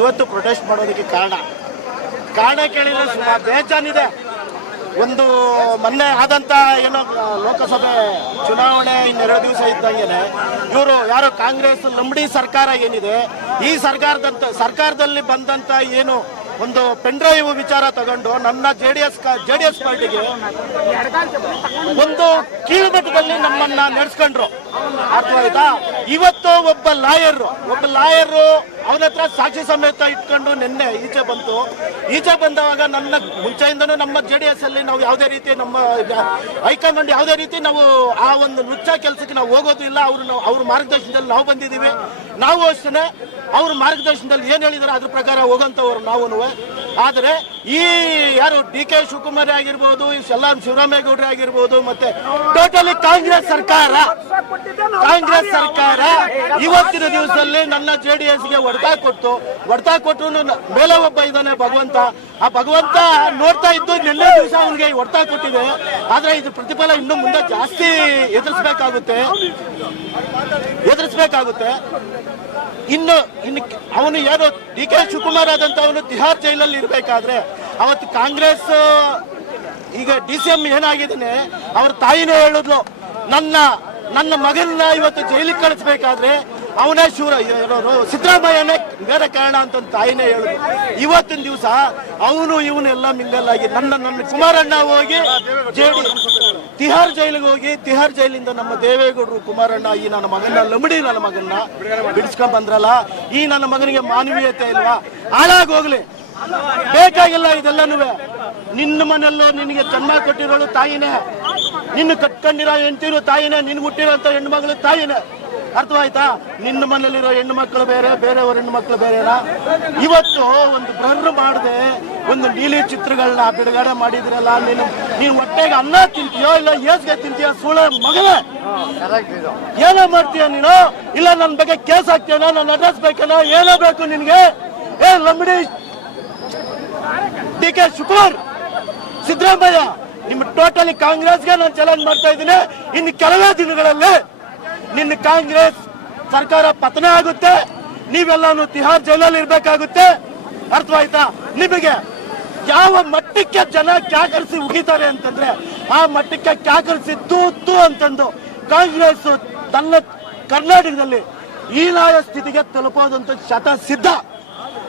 ಇವತ್ತು ಪ್ರೊಟೆಸ್ಟ್ ಮಾಡೋದಕ್ಕೆ ಕಾರಣ ಕೇಳಿದ್ರೆ ಬೇಜಾನಿದೆ. ಒಂದು ಮೊನ್ನೆ ಆದಂತ ಏನೋ ಲೋಕಸಭೆ ಚುನಾವಣೆ ಇನ್ನೆರಡು ದಿವಸ ಇದ್ದಂಗೆನೆ ಇವರು ಯಾರೋ ಕಾಂಗ್ರೆಸ್ ಲಂಬಡಿ ಸರ್ಕಾರ ಏನಿದೆ, ಈ ಸರ್ಕಾರದಲ್ಲಿ ಬಂದಂತ ಏನು ಒಂದು ಪೆನ್ಡ್ರೈವ್ ವಿಚಾರ ತಗೊಂಡು ನನ್ನ ಜೆಡಿಎಸ್ ಪಾರ್ಟಿಗೆ ಒಂದು ಕೀಳುಮಟ್ಟದಲ್ಲಿ ನಮ್ಮನ್ನ ನಡೆಸ್ಕೊಂಡ್ರು. ಅರ್ಥವಾಯ್ತಾ? ಇವತ್ತು ಒಬ್ಬ ಲಾಯರ್ ಅವನ ಹತ್ರ ಸಾಕ್ಷಿ ಸಮೇತ ಇಟ್ಕೊಂಡು ನಿನ್ನೆ ಈಚೆ ಬಂದವಾಗ ನನ್ನ ಮುಂಚೆಯಿಂದನೂ ನಮ್ಮ ಜೆಡಿಎಸ್ ಅಲ್ಲಿ ನಾವು ಯಾವುದೇ ರೀತಿ ನಮ್ಮ ಹೈಕಮಾಂಡ್ ಯಾವುದೇ ರೀತಿ ನಾವು ಆ ಒಂದು ನುಚ್ಚ ಕೆಲಸಕ್ಕೆ ನಾವು ಹೋಗೋದು ಇಲ್ಲ. ಅವ್ರ ಮಾರ್ಗದರ್ಶನದಲ್ಲಿ ನಾವು ಬಂದಿದ್ದೀವಿ. ನಾವು ಅಷ್ಟೇ ಅವ್ರ ಮಾರ್ಗದರ್ಶನದಲ್ಲಿ ಏನ್ ಹೇಳಿದಾರೆ ಅದ್ರ ಪ್ರಕಾರ ಹೋಗಂತವ್ರು ನಾವು. ಆದರೆ ಈ ಯಾರು ಡಿ.ಕೆ. ಶಿವಕುಮಾರ್ ಆಗಿರ್ಬೋದು, ಶಿವರಾಮೇಗೌಡರೇ ಆಗಿರ್ಬೋದು, ಮತ್ತೆ ಟೋಟಲಿ ಕಾಂಗ್ರೆಸ್ ಸರ್ಕಾರ ಇವತ್ತಿನ ದಿವಸದಲ್ಲಿ ನನ್ನ ಜೆಡಿಎಸ್ಗೆ ಹೊಡೆತ ಕೊಟ್ಟು ಮೇಲೆ ಒಬ್ಬ ಇದ್ದಾನೆ ಭಗವಂತ. ಆ ಭಗವಂತ ನೋಡ್ತಾ ಇದ್ದು ನಿನ್ನೆ ದಿವಸ ಅವ್ರಿಗೆ ಹೊಡೆತ ಕೊಟ್ಟಿದೆ. ಆದ್ರೆ ಇದು ಪ್ರತಿಫಲ ಇನ್ನು ಮುಂದೆ ಜಾಸ್ತಿ ಎದುರಿಸಬೇಕಾಗುತ್ತೆ. ಇನ್ನು ಅವನು ಯಾರು ಡಿ.ಕೆ. ಶಿವಕುಮಾರ್ ಆದಂತ ಅವನು ತಿಹಾರ್ ಜೈಲಲ್ಲಿ ಇರ್ಬೇಕಾದ್ರೆ ಅವತ್ತು ಕಾಂಗ್ರೆಸ್ ಈಗ DCM ಏನಾಗಿದ್ದಾನೆ ಅವ್ರ ತಾಯಿನೇ ಹೇಳಿದ್ಲು, ನನ್ನ ಮಗನ್ನ ಇವತ್ತು ಜೈಲಿಗೆ ಕಳಿಸ್ಬೇಕಾದ್ರೆ ಅವನೇ ಸಿದ್ದರಾಮಯ್ಯನೇ ಬೇರೆ ಕಾರಣ ಅಂತ ತಾಯಿನೇ ಹೇಳಿದ್ರು. ಇವತ್ತಿನ ದಿವಸ ಇವನೆಲ್ಲ ಮಿಂಗಲ್ಲಾಗಿ ನನ್ನ ಕುಮಾರಣ್ಣ ಹೋಗಿ ತಿಹಾರ್ ಜೈಲಿಗೆ ಹೋಗಿ ತಿಹಾರ್ ಜೈಲಿಂದ ನಮ್ಮ ದೇವೇಗೌಡರು ಕುಮಾರಣ್ಣ ಈ ನನ್ನ ಮಗನ್ನ ಬಿಡಿಸ್ಕೊಂಡ್ ಬಂದ್ರಲ್ಲ. ಈ ನನ್ನ ಮಗನಿಗೆ ಮಾನವೀಯತೆ ಇಲ್ವಾ? ಹಾಳಾಗೋಗ್ಲಿ, ಬೇಕಾಗಿಲ್ಲ ಇದೆಲ್ಲನೂ. ನಿನ್ನ ಮನೆಯಲ್ಲೋ ನಿನಗೆ ಜನ್ಮ ಕೊಟ್ಟಿರೋಳು ತಾಯಿನೇ, ನಿನ್ನ ಕಟ್ಕೊಂಡಿರೋ ಹೆಂಡತಿರು ತಾಯಿನೇ, ನಿನ್ ಹುಟ್ಟಿರೋಂಥ ಹೆಣ್ಣು ಮಗಳು ತಾಯಿನೇ. ಅರ್ಥವಾಯ್ತಾ? ನಿನ್ನ ಮನೇಲಿರೋ ಹೆಣ್ಣು ಮಕ್ಕಳು ಬೇರೆ, ಬೇರೆಯವ್ರ ಹೆಣ್ಣು ಮಕ್ಕಳು ಬೇರೆನಾ? ಇವತ್ತು ಒಂದು ಬ್ರರ್ ಮಾಡದೆ ಒಂದು ನೀಲಿ ಚಿತ್ರಗಳನ್ನ ಬಿಡುಗಡೆ ಮಾಡಿದ್ರಲ್ಲ. ನೀನು ಹೊಟ್ಟೆಗೆ ಅನ್ನ ತಿಂತೀಯೋ ಇಲ್ಲ ಏಸ್ಗೆ ತಿಂತೀಯೋ? ಸುಳ್ಳ ಮಗನೇ, ಏನೋ ಮಾಡ್ತೀಯ ನೀನು? ಇಲ್ಲ ನನ್ನ ಬಗ್ಗೆ ಕೇಸ್ ಹಾಕ್ತೀಯನೋ? ನನ್ನ ಅಡ್ರೆಸ್ ಬೇಕೇನೋ? ಏನೋ ಬೇಕು ನಿನ್ಗೆ? ಲಂಬಡಿ ಡಿ.ಕೆ. ಶಿವಕುಮಾರ್, ಸಿದ್ದರಾಮಯ್ಯ, ನಿಮ್ಮ ಟೋಟಲಿ ಕಾಂಗ್ರೆಸ್ಗೆ ನಾನು ಚಾಲೆಂಜ್ ಮಾಡ್ತಾ ಇದ್ದೀನಿ. ಇನ್ನು ಕೆಲವೇ ದಿನಗಳಲ್ಲಿ ನಿನ್ನ ಕಾಂಗ್ರೆಸ್ ಸರ್ಕಾರ ಪತನ ಆಗುತ್ತೆ. ನೀವೆಲ್ಲಾನು ತಿಹಾರ್ ಜೈಲಲ್ಲಿ ಇರ್ಬೇಕಾಗುತ್ತೆ. ಅರ್ಥವಾಯ್ತಾ? ನಿಮಗೆ ಯಾವ ಮಟ್ಟಕ್ಕೆ ಜನ ಕ್ಯಾಕರಿಸಿ ಉಗಿತಾರೆ ಅಂತಂದ್ರೆ ಆ ಮಟ್ಟಕ್ಕೆ ಕ್ಯಾಕರಿಸಿ ತೂ ಅಂತಂದು ಕಾಂಗ್ರೆಸ್ ತನ್ನ ಕರ್ನಾಟಕದಲ್ಲಿ ಹೀನಾಯ ಸ್ಥಿತಿಗೆ ತಲುಪೋದಂತ ಶತಸಿದ್ಧ.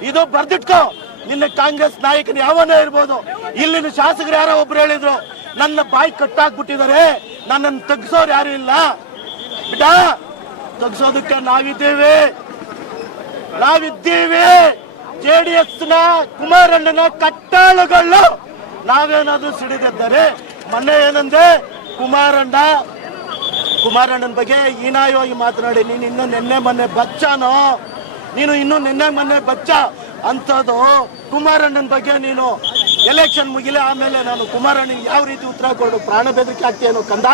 ಇದು ಬರ್ದಿಟ್ಕೋ. ನಿನ್ನ ಕಾಂಗ್ರೆಸ್ ನಾಯಕನ ಯಾವನೇ ಇರ್ಬೋದು, ಇಲ್ಲಿನ ಶಾಸಕರು ಯಾರೋ ಒಬ್ರು ಹೇಳಿದ್ರು, ನನ್ನ ಬಾಯಿ ಕಟ್ಟಾಕ್ಬಿಟ್ಟಿದ್ದಾರೆ, ನನ್ನನ್ನು ತಗ್ಸೋರು ಯಾರು ಇಲ್ಲ ಬಿಡ, ತಗ್ಸೋದಕ್ಕೆ ನಾವಿದ್ದೀವಿ. ಜೆಡಿಎಸ್ ನ ಕುಮಾರಣ್ಣನ ಕಟ್ಟಾಳುಗಳು ನಾವೇನಾದ್ರೂ ಸಿಡಿದಿದ್ದಾರೆ. ಮೊನ್ನೆ ಏನಂದ್ರೆ ಕುಮಾರಣ್ಣನ ಬಗ್ಗೆ ಹೀನಾಯವಾಗಿ ಮಾತನಾಡಿ ನೀನು ಇನ್ನೂ ನಿನ್ನೆ ಮೊನ್ನೆ ಬಚ್ಚ ಅಂತದ್ದು. ಕುಮಾರಣ್ಣನ ಬಗ್ಗೆ ನೀನು ಎಲೆಕ್ಷನ್ ಮುಗಿಲೆ ಆಮೇಲೆ ನಾನು ಕುಮಾರಣ್ಣನಿಗೆ ಯಾವ ರೀತಿ ಉತ್ತರ ಕೊಡು? ಪ್ರಾಣ ಬೆದರಿಕೆ ಆಗ್ತೀಯೇನು ಕಂದ?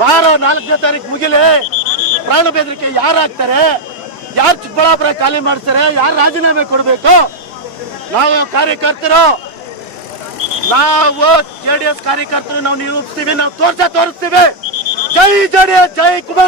ಬಾರೋ 4ನೇ ತಾರೀಕು ಮುಗಿಲೆ. ಪ್ರಾಣ ಬೆದರಿಕೆ ಯಾರು ಆಗ್ತಾರೆ? ಯಾರು ಚಿಕ್ಕಬಳ್ಳಾಪುರ ಖಾಲಿ ಮಾಡ್ತಾರೆ? ಯಾರು ರಾಜೀನಾಮೆ ಕೊಡಬೇಕು? ನಾವು ಕಾರ್ಯಕರ್ತರು, ನಾವು ಜೆಡಿಎಸ್ ಕಾರ್ಯಕರ್ತರು ನಾವು ನಿರೂಪಿಸ್ತೀವಿ, ನಾವು ತೋರಿಸ್ತೀವಿ. ಜೈ ಜೆಡಿಎಸ್, ಜೈ ಕುಮಾರ.